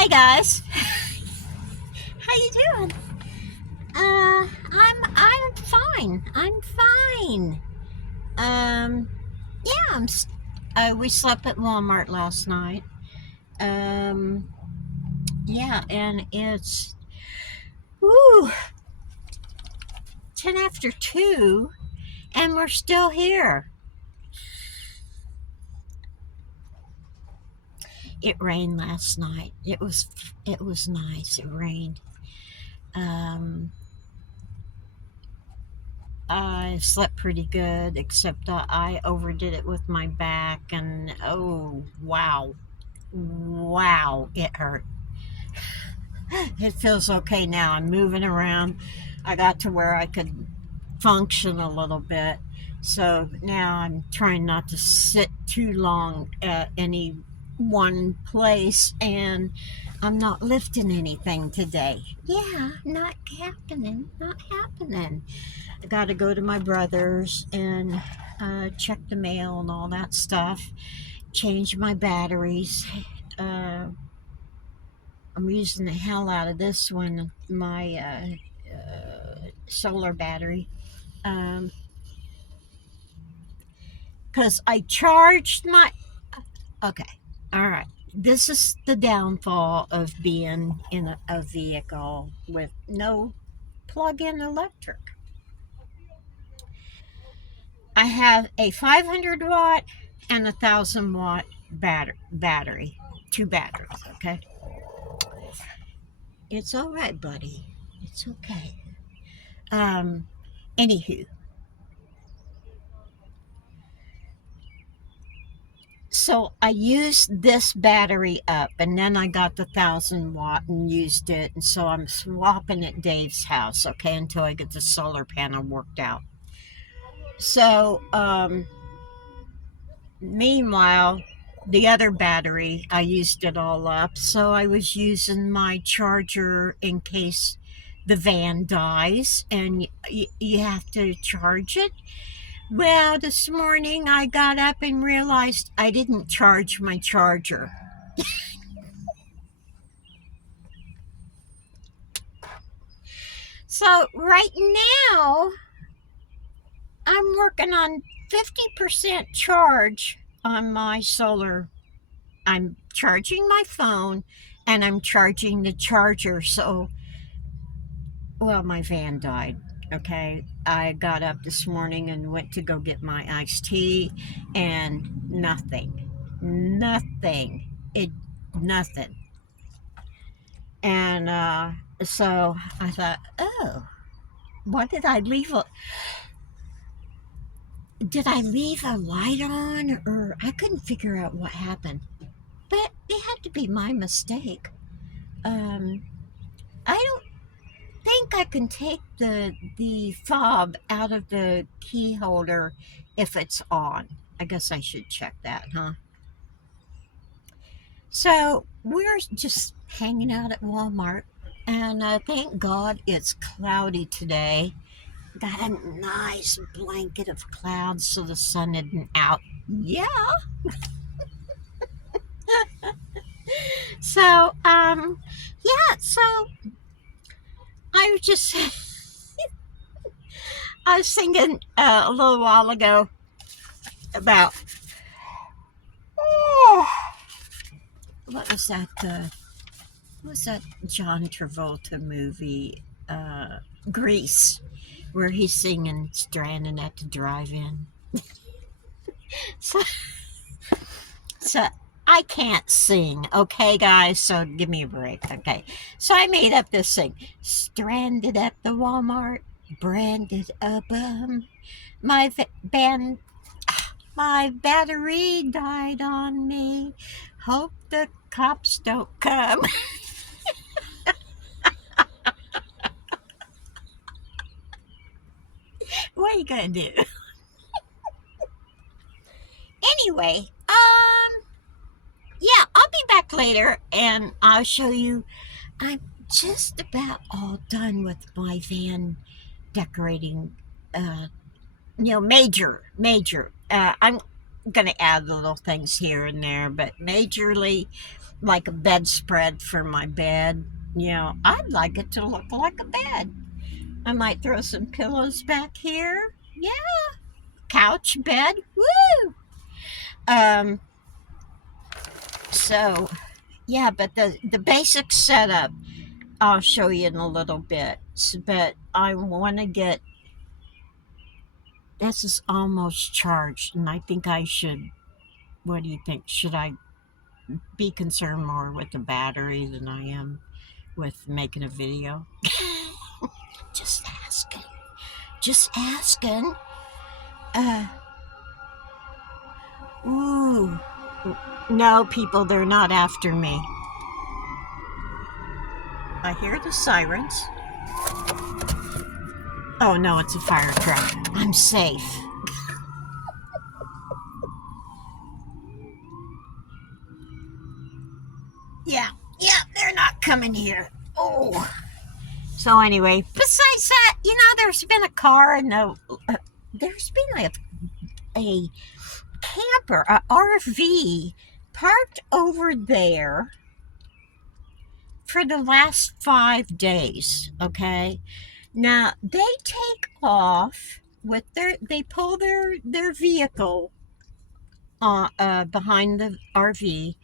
Hi guys. How you doing? I'm fine. I'm fine. Yeah, we slept at Walmart last night. Um, yeah, and it's woo 10 after 2, and we're still here. It rained last night. It was nice. It rained. Um, I slept pretty good, except I overdid it with my back, and oh wow, wow, it hurt. It feels okay now. I'm moving around. I got to where I could function a little bit. So now I'm trying not to sit too long at any one place, and I'm not lifting anything today. Yeah, not happening. Not happening. I got to go to my brother's and check the mail and all that stuff. Change my batteries. Uh, I'm using the hell out of this one, my solar battery, because I charged my. Okay, all right. This is the downfall of being in a vehicle with no plug-in electric. I have a 500 watt and a 1,000 watt battery, two batteries. Okay, it's all right, buddy. It's okay. Um, Anywho, so I used this battery up, and then I got the 1,000 watt and used it, and so I'm swapping at Dave's house, okay, until I get the solar panel worked out. So meanwhile, the other battery, I used it all up, so I was using my charger in case the van dies and you have to charge it. Well, this morning I got up and realized I didn't charge my charger. So right now I'm working on 50% charge on my solar. I'm charging my phone and I'm charging the charger. So, well, my van died. Okay. I got up this morning and went to go get my iced tea, and nothing. Nothing. Nothing. And so I thought, oh, what did I leave? Did I leave a light on, or I couldn't figure out what happened? But it had to be my mistake. Um, I don't think I can take the fob out of the key holder if it's on. I guess I should check that, huh? So we're just hanging out at Walmart, and thank God it's cloudy today. Got a nice blanket of clouds so the sun isn't out. Yeah. So, yeah, so I was just, I was thinking a little while ago about, oh, what was that John Travolta movie, Grease, where he's singing Stranded at the Drive-In. So, so I can't sing, okay, guys? So give me a break, okay? So I made up this thing: stranded at the Walmart, branded a bum. My band, my battery died on me. Hope the cops don't come. What are you gonna do? Anyway, yeah, I'll be back later and I'll show you. I'm just about all done with my van decorating. Major. I'm gonna add little things here and there, but majorly like a bedspread for my bed. I'd like it to look like a bed. I might throw some pillows back here. Yeah, couch bed. Woo! Um, so yeah, but the basic setup I'll show you in a little bit. But I want to get this is almost charged, and I think I should. What do you think? Should I be concerned more with the battery than I am with making a video? Just asking. Just asking. Uh, ooh. No, people, they're not after me. I hear the sirens. Oh no, it's a fire truck. I'm safe. Yeah, they're not coming here. Oh. So anyway, besides that, there's been a car and there's been a camper, a RV parked over there for the last 5 days. Okay, now they take off with they pull their vehicle behind the RV.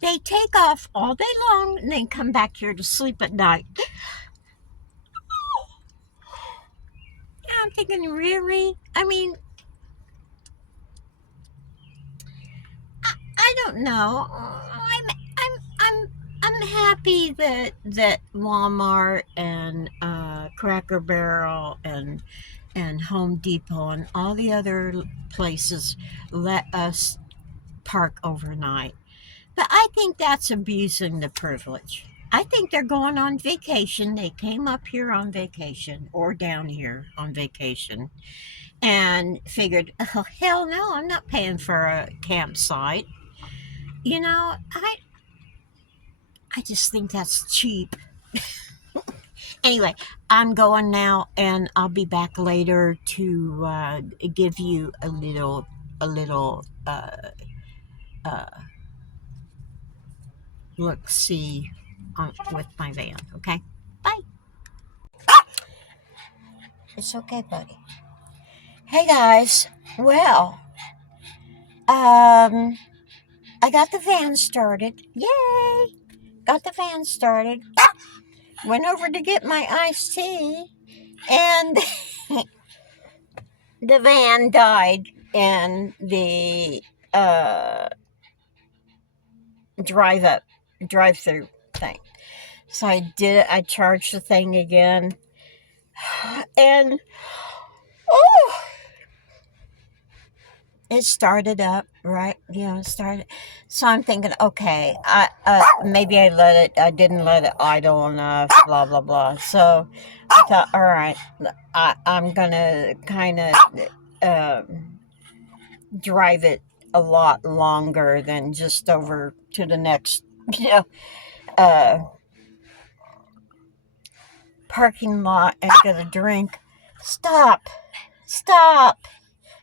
They take off all day long and then come back here to sleep at night. Yeah, I'm thinking, really? I mean, I don't know. I'm happy that Walmart and Cracker Barrel and Home Depot and all the other places let us park overnight. But I think that's abusing the privilege. I think they're going on vacation. They came up here on vacation or down here on vacation and figured, oh, hell no, I'm not paying for a campsite. I just think that's cheap. Anyway, I'm going now, and I'll be back later to give you a little uh, look see with my van. Okay, bye. It's okay, buddy. Hey guys. Well, I got the van started. Yay! Got the van started. Went over to get my iced tea, and the van died in the drive-through thing. So I did it. I charged the thing again, and oh, it started up, right? It started. So I'm thinking, okay, maybe I didn't let it idle enough, blah blah blah. So I thought, all right, I'm gonna kind of drive it a lot longer than just over to the next, uh, parking lot and get a drink. Stop.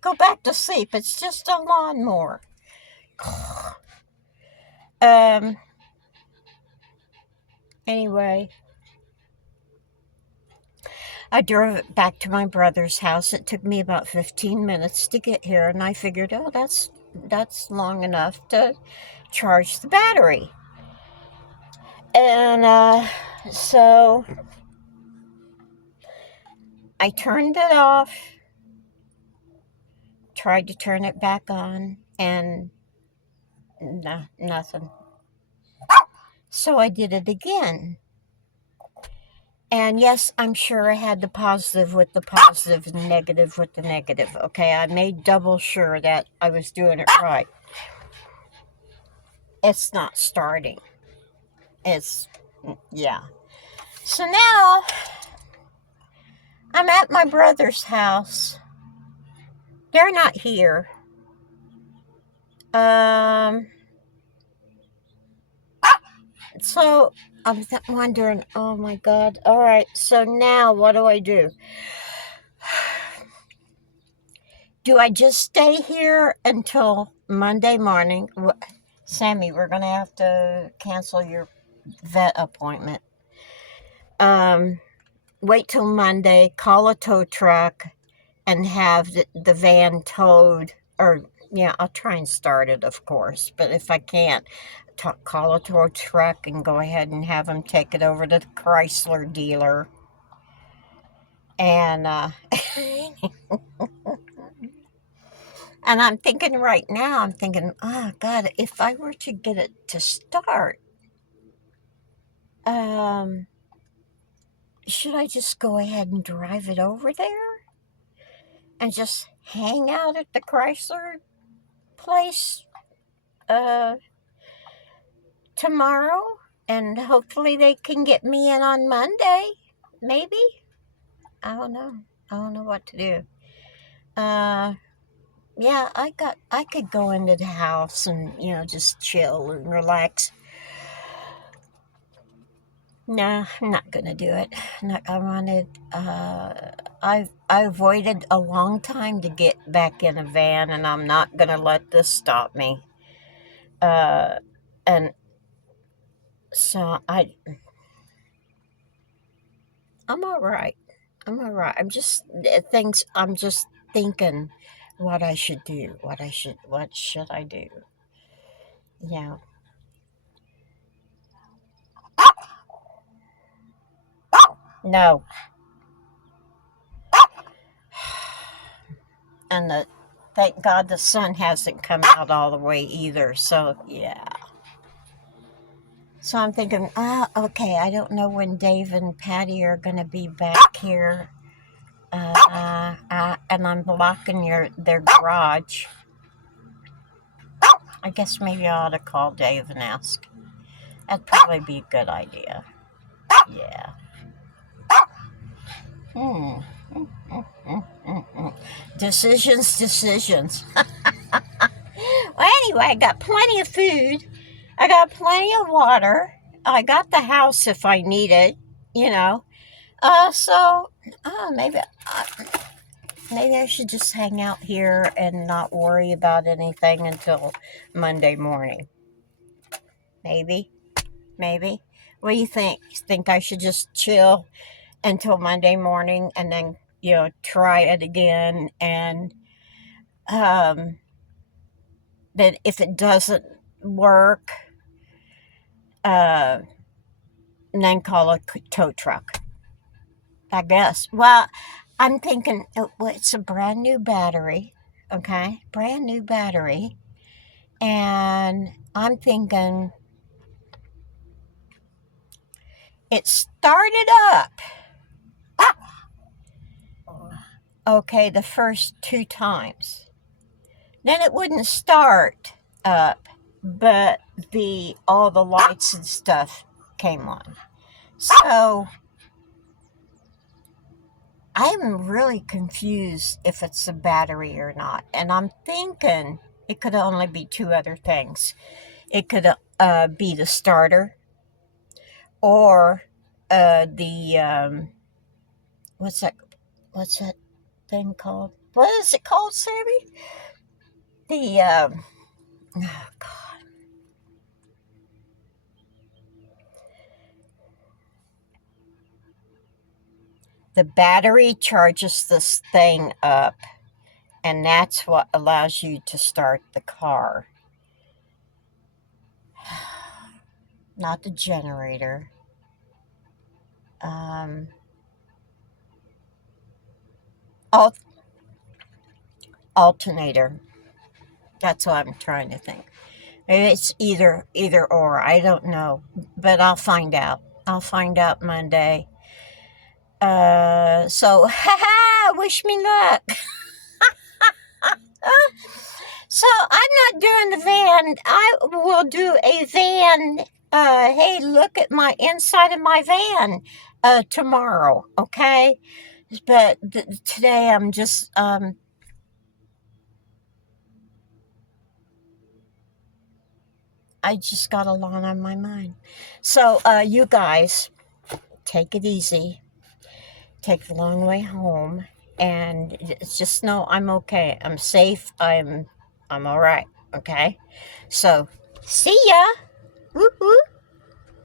Go back to sleep. It's just a lawnmower. Anyway, I drove it back to my brother's house. It took me about 15 minutes to get here, and I figured, oh, that's long enough to charge the battery. And so I turned it off, tried to turn it back on, and nothing. So I did it again. And yes, I'm sure I had the positive with the positive and negative with the negative. Okay, I made double sure that I was doing it right. It's not starting. Yeah. So now I'm at my brother's house. They're not here. So I'm wondering, oh my God. All right. So now what do I do? do I just stay here until Monday morning? Sammy, we're going to have to cancel your vet appointment. Wait till Monday, call a tow truck, and have the van towed. Or, yeah, I'll try and start it, of course. But if I can't, call a tow truck and go ahead and have them take it over to the Chrysler dealer. And, and I'm thinking right now, oh, God, if I were to get it to start, should I just go ahead and drive it over there and just hang out at the Chrysler place tomorrow? And hopefully they can get me in on Monday, maybe? I don't know. I don't know what to do. Yeah, I could go into the house and, just chill and relax. No, I'm not gonna do it. I wanted. I avoided a long time to get back in a van, and I'm not gonna let this stop me. And so I'm all right. I'm all right. I'm just thinking what I should do. What should I do? Yeah. No. And thank God the sun hasn't come out all the way either. So yeah. So I'm thinking, okay, I don't know when Dave and Patty are going to be back here. And I'm blocking their garage. I guess maybe I ought to call Dave and ask. That'd probably be a good idea. Yeah. Decisions. Well, anyway, I got plenty of food. I got plenty of water. I got the house if I need it, you know. So maybe I should just hang out here and not worry about anything until Monday morning. Maybe. What do you think? You think I should just chill until Monday morning and then, try it again? And then if it doesn't work, then call a tow truck, I guess. Well, I'm thinking it's a brand new battery, okay? Brand new battery. And I'm thinking it started up. Okay, the first 2 times. Then it wouldn't start up, but all the lights and stuff came on. So I'm really confused if it's a battery or not. And I'm thinking it could only be 2 other things. It could be the starter or the what's that thing called? What is it called, Sammy? The oh God. The battery charges this thing up, and that's what allows you to start the car. Not the generator. Alternator. That's what I'm trying to think. It's either or. I don't know, but I'll find out. I'll find out Monday. So, wish me luck. So I'm not doing the van. I will do a van. Hey, look at my inside of my van tomorrow. Okay, but today I'm just I just got a lot on my mind. So you guys take it easy. Take the long way home. and just know I'm okay. I'm safe. I'm all right. Okay. So, see ya. Woo-hoo.